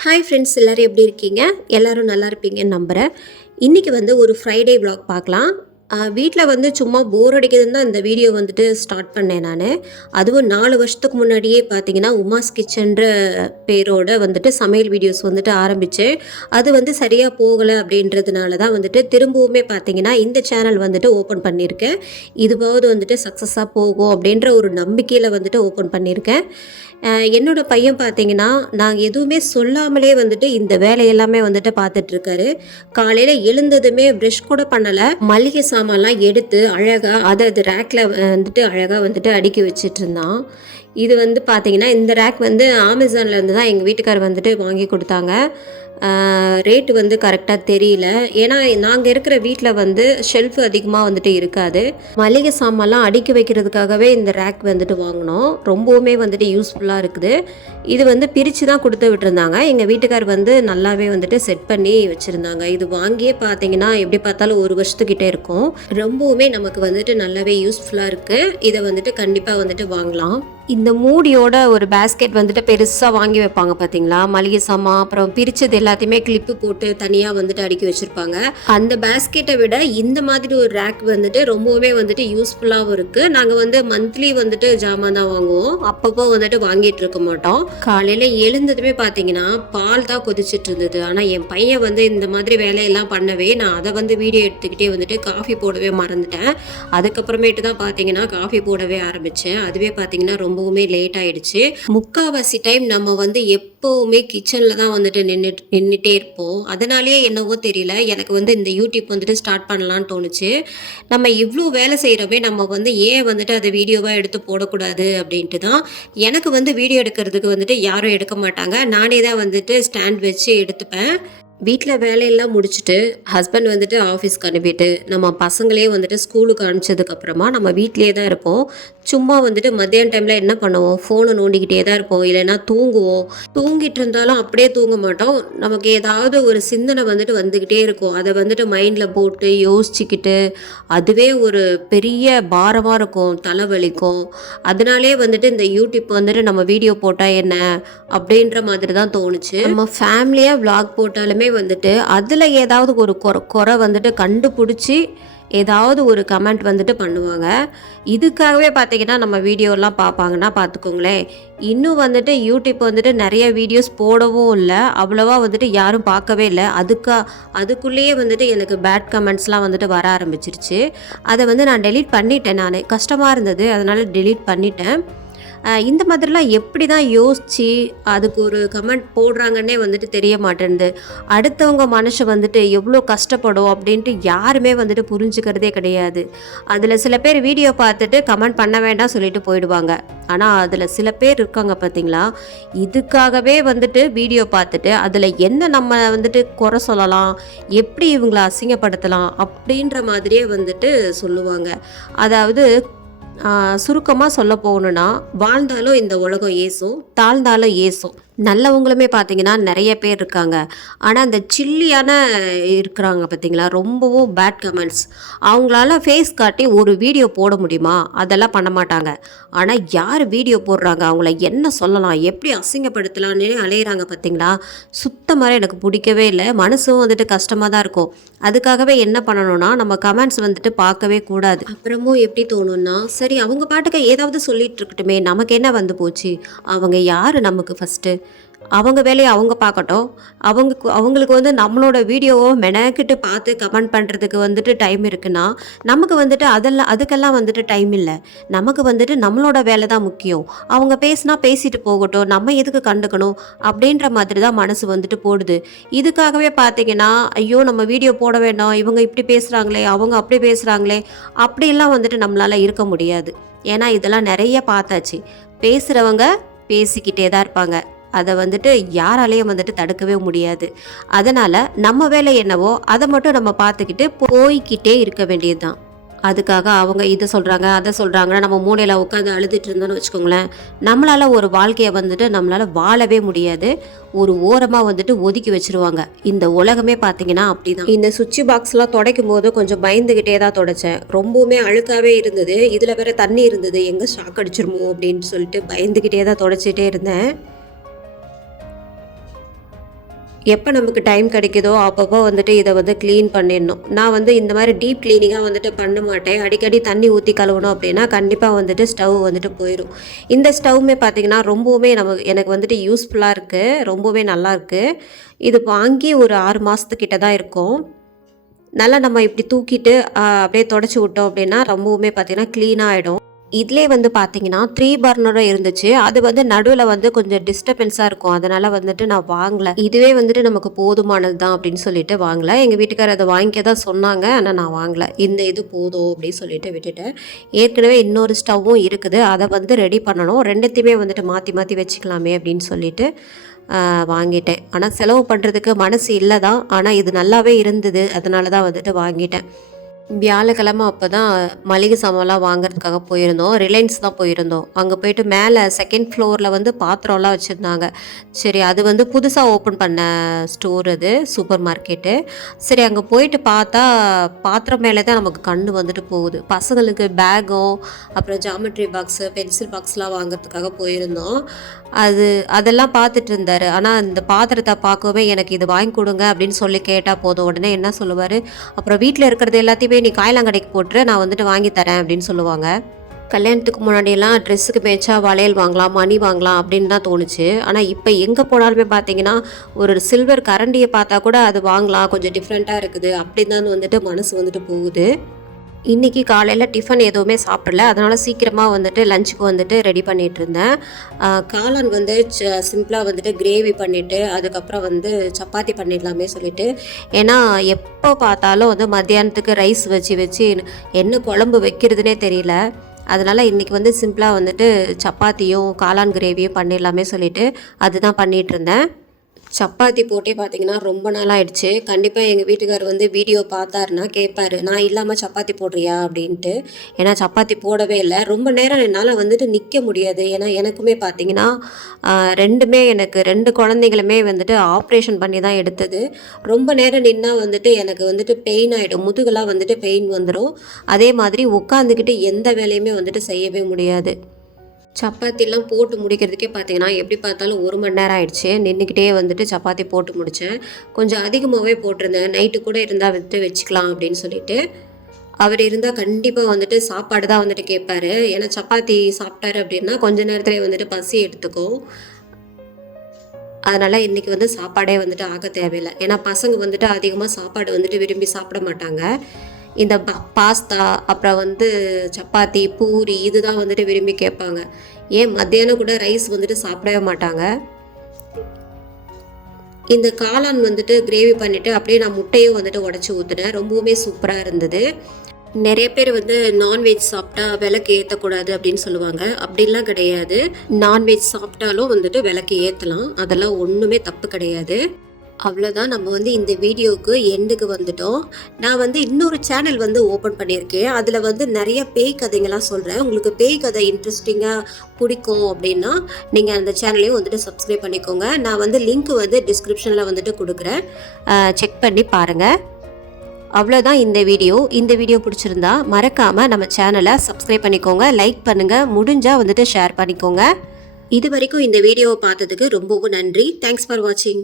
Hi friends எல்லோரும் எப்படி இருக்கீங்க? எல்லோரும் நல்லா இருப்பீங்கன்னு நம்புகிறேன் இன்றைக்கி வந்து ஒரு ஃப்ரைடே விலாக் பார்க்கலாம். வீட்டில் வந்து சும்மா போர் அடிக்கிறதுன்னு தான் இந்த வீடியோ வந்துட்டு ஸ்டார்ட் பண்ணேன் நான். அதுவும் நாலு வருஷத்துக்கு முன்னாடியே பார்த்தீங்கன்னா உமாஸ் கிச்சன்ற பேரோட வந்துட்டு சமையல் வீடியோஸ் வந்துட்டு ஆரம்பித்தேன் அது வந்து சரியாக போகலை அப்படின்றதுனால தான் வந்துட்டு திரும்பவுமே பார்த்தீங்கன்னா இந்த சேனல் வந்துட்டு ஓப்பன் பண்ணியிருக்கேன். இதுவாவது வந்துட்டு சக்ஸஸாக போகும் அப்படின்ற ஒரு நம்பிக்கையில் வந்துட்டு ஓப்பன் பண்ணியிருக்கேன். என்னோடய பையன் பார்த்தீங்கன்னா நாங்கள் எதுவுமே சொல்லாமலே வந்துட்டு இந்த வேலையெல்லாமே வந்துட்டு பார்த்துட்ருக்காரு காலையில் எழுந்ததுமே ப்ரெஷ் கூட பண்ணலை. மளிகை சாமான்லாம் எடுத்து அழகாக அதை அது ரேக்கில் வந்துட்டு அழகாக வந்துட்டு அடுக்கி வச்சுட்டு இருந்தான் இது வந்து பார்த்தீங்கன்னா இந்த ரேக் வந்து அமேசான்லேருந்து தான் எங்கள் வீட்டுக்கார் வந்துட்டு வாங்கி கொடுத்தாங்க. ரேட்டு வந்து கரெக்டாக தெரியல. ஏன்னா நாங்கள் இருக்கிற வீட்டில் வந்து ஷெல்ஃப் அதிகமாக வந்துட்டு இருக்காது. மளிகை சாமான்லாம் அடுக்கி வைக்கிறதுக்காகவே இந்த ரேக் வந்துட்டு வாங்கினோம். ரொம்பவுமே வந்துட்டு யூஸ்ஃபுல்லாக இருக்குது. இது வந்து பிரித்து தான் கொடுத்து விட்டுருந்தாங்க. எங்கள் வீட்டுக்கார் வந்து நல்லாவே வந்துட்டு செட் பண்ணி வச்சுருந்தாங்க. இது வாங்கியே பார்த்தீங்கன்னா எப்படி பார்த்தாலும் ஒரு வருஷத்துக்கிட்டே இருக்கும். ரொம்பவுமே நமக்கு வந்துட்டு நல்லாவே யூஸ்ஃபுல்லாக இருக்குது இதை வந்துட்டு கண்டிப்பாக வந்துட்டு வாங்கலாம். இந்த மூடியோட ஒரு பேஸ்கெட் வந்துட்டு பெருசாக வாங்கி வைப்பாங்க பார்த்தீங்களா மளிகை சாமான் அப்புறம் பிரித்தது எல்லாத்தையுமே கிளிப்பு போட்டு தனியாக வந்துட்டு அடுக்கி வச்சுருப்பாங்க. அந்த பேஸ்கெட்டை விட இந்த மாதிரி ஒரு ரேக் வந்துட்டு ரொம்பவுமே வந்துட்டு யூஸ்ஃபுல்லாகவும் இருக்குது நாங்கள் வந்து மந்த்லி வந்துட்டு ஜாமான் தான் வாங்குவோம். அப்பப்போ வந்துட்டு வாங்கிட்டு இருக்க மாட்டோம். காலையில் எழுந்ததுமே பார்த்தீங்கன்னா பால் தான் கொதிச்சிட்டு இருந்தது. ஆனால் என் பையன் வந்து இந்த மாதிரி வேலையெல்லாம் பண்ணவே நான் அதை வந்து வீடியோ எடுத்துக்கிட்டே வந்துட்டு காஃபி போடவே மறந்துட்டேன். அதுக்கப்புறமேட்டு தான் பார்த்தீங்கன்னா காஃபி போடவே ஆரம்பித்தேன் அதுவே பார்த்தீங்கன்னா ரொம்பவுமே லேட் ஆயிடுச்சு. முக்காவாசி டைம் நம்ம வந்து எப்போவுமே கிச்சனில் தான் வந்துட்டு நின்று நின்றுட்டே இருப்போம். அதனாலேயே என்னவோ தெரியல எனக்கு வந்து இந்த யூடியூப் வந்துட்டு ஸ்டார்ட் பண்ணலான்னு தோணுச்சு. நம்ம இவ்வளோ வேலை செய்கிறவே நம்ம வந்து ஏன் வந்துட்டு அதை வீடியோவாக எடுத்து போடக்கூடாது அப்படின்ட்டு தான். எனக்கு வந்து வீடியோ எடுக்கிறதுக்கு வந்துட்டு யாரும் எடுக்க மாட்டாங்க. நானே தான் வந்துட்டு ஸ்டாண்ட் வச்சு எடுத்துப்பேன். வீட்டில் வேலையெல்லாம் முடிச்சுட்டு ஹஸ்பண்ட் வந்துட்டு ஆஃபீஸ்க்கு அனுப்பிட்டு நம்ம பசங்களே வந்துட்டு ஸ்கூலுக்கு அனுப்பிச்சதுக்கப்புறமா நம்ம வீட்லேயே தான் இருப்போம். சும்மா வந்துட்டு மத்தியான டைமில் என்ன பண்ணுவோம்? ஃபோனை நோண்டிக்கிட்டே தான் இருப்போம். இல்லைன்னா தூங்குவோம். தூங்கிட்டு இருந்தாலும் அப்படியே தூங்க மாட்டோம். நமக்கு ஏதாவது ஒரு சிந்தனை வந்துட்டு வந்துக்கிட்டே இருக்கும். அதை வந்துட்டு மைண்டில் போட்டு யோசிச்சுக்கிட்டு அதுவே ஒரு பெரிய பாரமாக இருக்கும். தலைவலிக்கும். அதனாலே வந்துட்டு இந்த யூடியூப் வந்துட்டு நம்ம வீடியோ போட்டால் என்ன? அப்படின்ற மாதிரி தான் தோணுச்சு. நம்ம ஃபேமிலியாக விளாக் போட்டாலுமே வந்துட்டு அதில் ஏதாவது ஒரு குறை குறை வந்துட்டு கண்டுபிடிச்சி ஏதாவது ஒரு கமெண்ட் வந்துட்டு பண்ணுவாங்க. இதுக்காகவே பார்த்தீங்கன்னா நம்ம வீடியோலாம் பார்ப்பாங்கன்னா பார்த்துக்கோங்களேன் இன்னும் வந்துட்டு யூடியூப் வந்துட்டு நிறைய வீடியோஸ் போடவும் இல்லை. அவ்வளோவா வந்துட்டு யாரும் பார்க்கவே இல்லை. அதுக்கா அதுக்குள்ளேயே வந்துட்டு எனக்கு பேட் கமெண்ட்ஸ்லாம் வந்துட்டு வர ஆரம்பிச்சிருச்சு. அதை வந்து நான் டெலீட் பண்ணிட்டேன் நான். கஷ்டமாக இருந்தது. அதனால் டெலீட் பண்ணிட்டேன். இந்த மாதிரிலாம் எப்படி தான் யோசித்து அதுக்கு ஒரு கமெண்ட் போடுறாங்கன்னே வந்துட்டு தெரிய மாட்டேன்து அடுத்தவங்க மனுஷன் வந்துட்டு எவ்வளோ கஷ்டப்படும் அப்படின்ட்டு யாருமே வந்துட்டு புரிஞ்சுக்கிறதே கிடையாது. அதில் சில பேர் வீடியோ பார்த்துட்டு கமெண்ட் பண்ண வேண்டாம் சொல்லிட்டு போயிடுவாங்க. ஆனால் அதில் சில பேர் இருக்காங்க பார்த்தீங்களா இதுக்காகவே வந்துட்டு வீடியோ பார்த்துட்டு அதில் என்ன நம்ம வந்துட்டு குறை சொல்லலாம் எப்படி இவங்களை அசிங்கப்படுத்தலாம் அப்படின்ற மாதிரியே வந்துட்டு சொல்லுவாங்க. அதாவது சுருக்கமாக சொல்ல போகணுன்னா வாழ்ந்தாலும் இந்த உலகம் ஏசும் தாழ்ந்தாலும் ஏசும் நல்லவங்களுமே பார்த்தீங்கன்னா நிறைய பேர் இருக்காங்க. ஆனால் அந்த சில்லியான இருக்கிறாங்க பார்த்தீங்களா ரொம்பவும் பேட் கமெண்ட்ஸ் அவங்களால ஃபேஸ் காட்டி ஒரு வீடியோ போட முடியுமா? அதெல்லாம் பண்ண மாட்டாங்க. ஆனால் யார் வீடியோ போடுறாங்க? அவங்கள என்ன சொல்லலாம்? எப்படி அசிங்கப்படுத்தலாம்னு அலையிறாங்க பார்த்தீங்களா சுத்தமாக எனக்கு பிடிக்கவே இல்லை. மனசும் வந்துட்டு கஷ்டமாக தான் இருக்கும். அதுக்காகவே என்ன பண்ணணும்னா நம்ம கமெண்ட்ஸ் வந்துட்டு பார்க்கவே கூடாது. அப்புறமும் எப்படி தோணும்னா சரி அவங்க பாட்டுக்கு ஏதாவது சொல்லிட்டு இருக்கட்டுமே. நமக்கு என்ன வந்து போச்சு? அவங்க யார் நமக்கு ஃபஸ்ட்டு அவங்க வேலையை அவங்க பார்க்கட்டும். அவங்க அவங்களுக்கு வந்து நம்மளோட வீடியோவை மெனக்கிட்டு பார்த்து கமெண்ட் பண்ணுறதுக்கு வந்துட்டு டைம் இருக்குன்னா நமக்கு வந்துட்டு அதெல்லாம் அதுக்கெல்லாம் வந்துட்டு டைம் இல்லை. நமக்கு வந்துட்டு நம்மளோட வேலை தான் முக்கியம். அவங்க பேசினா பேசிட்டு போகட்டும். நம்ம எதுக்கு கண்டுக்கணும்? அப்படின்ற மாதிரி தான் மனசு வந்துட்டு போடுது. இதுக்காகவே பார்த்தீங்கன்னா ஐயோ நம்ம வீடியோ போட வேண்டாம். இவங்க இப்படி பேசுகிறாங்களே அவங்க அப்படி பேசுகிறாங்களே அப்படிலாம் வந்துட்டு நம்மளால் இருக்க முடியாது. ஏன்னா இதெல்லாம் நிறைய பார்த்தாச்சு. பேசுகிறவங்க பேசிக்கிட்டே தான் இருப்பாங்க. அதை வந்துட்டு யாராலையும் வந்துட்டு தடுக்கவே முடியாது. அதனால் நம்ம வேலை என்னவோ அதை மட்டும் நம்ம பார்த்துக்கிட்டு போய்க்கிட்டே இருக்க வேண்டியது தான் அதுக்காக அவங்க இதை சொல்கிறாங்க அதை சொல்கிறாங்கன்னா நம்ம மூளையில் உட்காந்து அழுதுட்டு இருந்தோம்னு வச்சுக்கோங்களேன். நம்மளால் ஒரு வாழ்க்கையை வந்துட்டு நம்மளால் வாழவே முடியாது. ஒரு ஓரமாக வந்துட்டு ஒதுக்கி வச்சிருவாங்க. இந்த உலகமே பார்த்தீங்கன்னா அப்படிதான். இந்த சுவிட்ச் பாக்ஸ்லாம் துடைக்கும் போது கொஞ்சம் பயந்துக்கிட்டே தான் தொடச்சேன். ரொம்பவுமே அழுக்காவே இருந்தது. இதில் வேற தண்ணி இருந்தது. எங்கே ஷாக் அடிச்சிருமோ அப்படின்னு சொல்லிட்டு பயந்துக்கிட்டே தான் தொடச்சிட்டே இருந்தேன். எப்போ நமக்கு டைம் கிடைக்குதோ அப்பப்போ வந்துட்டு இதை வந்து க்ளீன் பண்ணிடணும். நான் வந்து இந்த மாதிரி டீப் க்ளீனிங்காக வந்துட்டு பண்ண மாட்டேன். அடிக்கடி தண்ணி ஊற்றி கழுவணும் அப்படின்னா கண்டிப்பாக வந்துட்டு ஸ்டவ் வந்துட்டு போயிடும் இந்த ஸ்டவ்வுமே பார்த்திங்கன்னா ரொம்பவுமே நமக்கு எனக்கு வந்துட்டு யூஸ்ஃபுல்லாக இருக்குது ரொம்பவே நல்லாயிருக்கு இது வாங்கி ஒரு ஆறு மாதத்துக்கிட்ட தான் இருக்கும். நல்லா நம்ம இப்படி தூக்கிட்டு அப்படியே தொடச்சி விட்டோம் அப்படின்னா ரொம்பவுமே பார்த்தீங்கன்னா க்ளீனாக ஆகிடும் இதிலே வந்து பார்த்தீங்கன்னா த்ரீ பர்னரும் இருந்துச்சு. அது வந்து நடுவில் வந்து கொஞ்சம் டிஸ்டர்பன்ஸாக இருக்கும். அதனால் வந்துட்டு நான் வாங்கல. இதுவே வந்துட்டு நமக்கு போதுமானது தான் அப்படின்னு சொல்லிட்டு வாங்கலை. எங்கள் வீட்டுக்காரர் அதை வாங்கிக்க தான் சொன்னாங்க. ஆனால் நான் வாங்கலை. இந்த இது போதும் அப்படின்னு சொல்லிட்டு விட்டுட்டேன். ஏற்கனவே இன்னொரு ஸ்டவ்வும் இருக்குது. அதை வந்து ரெடி பண்ணணும். ரெண்டுத்தையுமே வந்துட்டு மாற்றி மாற்றி வச்சுக்கலாமே அப்படின்னு சொல்லிட்டு வாங்கிட்டேன். ஆனால் செலவு பண்ணுறதுக்கு மனசு இல்லை தான் ஆனால் இது நல்லாவே இருந்தது. அதனால தான் வந்துட்டு வாங்கிட்டேன். வியாழக்கிழமை அப்போ தான் மளிகை சாமான்லாம் வாங்குறதுக்காக போயிருந்தோம். ரிலையன்ஸ் தான் போயிருந்தோம். அங்கே போயிட்டு மேலே செகண்ட் ஃப்ளோரில் வந்து பாத்திரம்லாம் வச்சுருந்தாங்க. சரி அது வந்து புதுசாக ஓப்பன் பண்ண ஸ்டோர் அது சூப்பர் மார்க்கெட்டு சரி அங்கே போயிட்டு பார்த்தா பாத்திரம் மேலே தான் நமக்கு கண் வந்துட்டு போகுது. பசங்களுக்கு பேகும் அப்புறம் ஜாமெட்ரி பாக்ஸு பென்சில் பாக்ஸ்லாம் வாங்குறதுக்காக போயிருந்தோம். அது அதெல்லாம் பார்த்துட்டு இருந்தார். ஆனால் இந்த பாத்திரத்தை பார்க்கவே எனக்கு இது வாங்கி கொடுங்க அப்படின்னு சொல்லி கேட்டால் போதும். உடனே என்ன சொல்லுவார்? அப்புறம் வீட்டில் இருக்கிறது எல்லாத்தையுமே நீ காயலாங்கடைக்கு போட்டுரு நான் வந்துட்டு வாங்கி தரேன் அப்படின்னு சொல்லுவாங்க. கல்யாணத்துக்கு முன்னாடியெல்லாம் ட்ரெஸ்ஸுக்கு மேய்ச்சா வளையல் வாங்கலாம் மணி வாங்கலாம் அப்படின்னு தான் தோணுச்சு. ஆனால் இப்போ எங்கே போனாலுமே பார்த்தீங்கன்னா ஒரு சில்வர் கரண்டியை பார்த்தா கூட அது வாங்கலாம் கொஞ்சம் டிஃப்ரெண்ட்டாக இருக்குது அப்படின்னு தான் வந்துட்டு மனசு வந்துட்டு போகுது. இன்றைக்கி காலையில் டிஃபன் எதுவுமே சாப்பிடல. அதனால் சீக்கிரமாக வந்துட்டு லஞ்சுக்கு வந்துட்டு ரெடி பண்ணிகிட்டு இருந்தேன். காளான் வந்து சிம்பிளாக வந்துட்டு கிரேவி பண்ணிவிட்டு அதுக்கப்புறம் வந்து சப்பாத்தி பண்ணிடலாமே சொல்லிட்டு. ஏன்னா எப்போ பார்த்தாலும் வந்து மத்தியானத்துக்கு ரைஸ் வச்சு வச்சு என்ன குழம்பு வைக்கிறதுனே தெரியல. அதனால் இன்றைக்கி வந்து சிம்பிளாக வந்துட்டு சப்பாத்தியும் காளான் கிரேவியும் பண்ணிடலாமே சொல்லிவிட்டு அதுதான் பண்ணிகிட்டு இருந்தேன். சப்பாத்தி போட்டே பார்த்தீங்கன்னா ரொம்ப நாள் ஆயிடுச்சு கண்டிப்பாக எங்கள் வீட்டுக்கார் வந்து வீடியோ பார்த்தாருன்னா கேட்பாரு நான் இல்லாமல் சப்பாத்தி போடுறியா? அப்படின்ட்டு. ஏன்னா சப்பாத்தி போடவே இல்லை. ரொம்ப நேரம் என்னால் வந்துட்டு நிற்க முடியாது. ஏன்னா எனக்குமே பார்த்தீங்கன்னா ரெண்டுமே எனக்கு ரெண்டு குழந்தைங்களுமே வந்துட்டு ஆப்ரேஷன் பண்ணி தான் எடுத்தது. ரொம்ப நேரம் நின்னா வந்துட்டு எனக்கு வந்துட்டு பெயின் ஆகிடும் முதுகெல்லாம் வந்துட்டு பெயின் வந்துடும் அதே மாதிரி உட்காந்துக்கிட்டு எந்த வேலையுமே வந்துட்டு செய்யவே முடியாது. சப்பாத்திலாம் போட்டு முடிக்கிறதுக்கே பார்த்தீங்கன்னா எப்படி பார்த்தாலும் ஒரு மணி நேரம் ஆயிடுச்சு. நின்றுக்கிட்டே வந்துட்டு சப்பாத்தி போட்டு முடித்தேன் கொஞ்சம் அதிகமாகவே போட்டிருந்தேன். நைட்டு கூட இருந்தால் வந்துட்டு வச்சுக்கலாம் அப்படின்னு சொல்லிட்டு. அவர் இருந்தால் கண்டிப்பாக வந்துட்டு சாப்பாடு தான் வந்துட்டு கேட்பாரு. ஏன்னா சப்பாத்தி சாப்பிட்டாரு அப்படின்னா கொஞ்ச நேரத்துலேயே வந்துட்டு பசி எடுத்துக்கும். அதனால் இன்றைக்கி வந்து சாப்பாடே வந்துட்டு ஆக தேவையில்லை. ஏன்னா பசங்க வந்துட்டு அதிகமாக சாப்பாடு வந்துட்டு விரும்பி சாப்பிட மாட்டாங்க. இந்த பா பாஸ்தா அப்புறம் வந்து சப்பாத்தி பூரி இதுதான் வந்துட்டு விரும்பி கேட்பாங்க. ஏன் மத்தியானம் கூட ரைஸ் வந்துட்டு சாப்பிடவே மாட்டாங்க? இந்த காளான் வந்துட்டு கிரேவி பண்ணிவிட்டு அப்படியே நான் முட்டையும் வந்துட்டு உடச்சி ஊற்றுனேன் ரொம்பவுமே சூப்பராக இருந்தது. நிறைய பேர் வந்து நான்வெஜ் சாப்பிட்டா விளக்கு ஏற்றக்கூடாது அப்படின்னு சொல்லுவாங்க. அப்படிலாம் கிடையாது. நான்வெஜ் சாப்பிட்டாலும் வந்துட்டு விளக்கு ஏற்றலாம் அதெல்லாம் ஒன்றுமே தப்பு கிடையாது. அவ்வளோதான் நம்ம வந்து இந்த வீடியோவுக்கு எண்டுக்கு வந்துட்டோம். நான் வந்து இன்னொரு சேனல் வந்து ஓப்பன் பண்ணியிருக்கேன். அதில் வந்து நிறைய பேய் கதைங்கெல்லாம் சொல்கிறேன் உங்களுக்கு பேய் கதை இன்ட்ரெஸ்டிங்காக பிடிக்கும் அப்படின்னா நீங்கள் அந்த சேனலையும் வந்துட்டு சப்ஸ்கிரைப் பண்ணிக்கோங்க. நான் வந்து லிங்க் வந்து டிஸ்கிரிப்ஷனில் வந்துட்டு கொடுக்குறேன். செக் பண்ணி பாருங்கள் அவ்வளோதான் இந்த வீடியோ. இந்த வீடியோ பிடிச்சிருந்தா மறக்காமல் நம்ம சேனலை சப்ஸ்கிரைப் பண்ணிக்கோங்க. லைக் பண்ணுங்கள் முடிஞ்சால் வந்துட்டு ஷேர் பண்ணிக்கோங்க. இது வரைக்கும் இந்த வீடியோவை பார்த்ததுக்கு ரொம்பவும் நன்றி. தேங்க்ஸ் ஃபார் வாட்சிங்